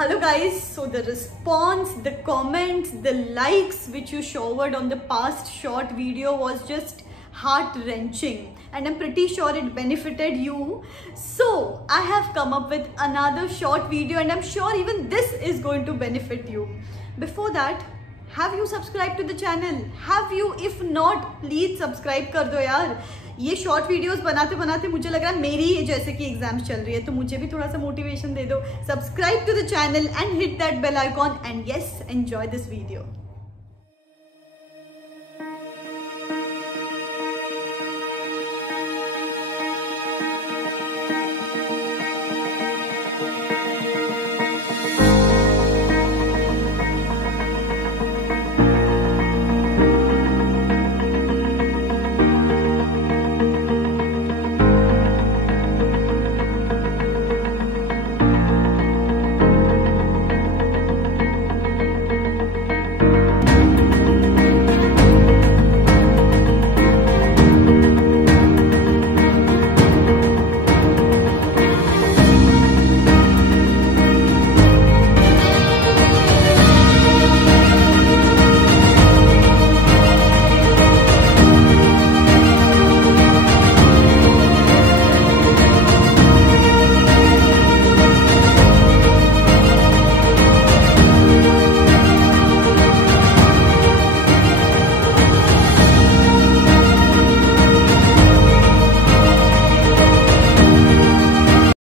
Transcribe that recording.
Hello guys, so the response, the comments, the likes which you showered on the past short video was just heart-wrenching, and I'm pretty sure it benefited you. So I have come up with another short video and I'm sure even this is going to benefit you. Before that, have you subscribed to the channel? Have you? If not, please subscribe कर दो यार. ये short videos बनाते बनाते मुझे लग रहा है मेरी ही जैसे कि एग्जाम्स चल रही है, तो मुझे भी थोड़ा सा मोटिवेशन दे दो. Subscribe to the channel and hit that bell icon and yes, enjoy this video.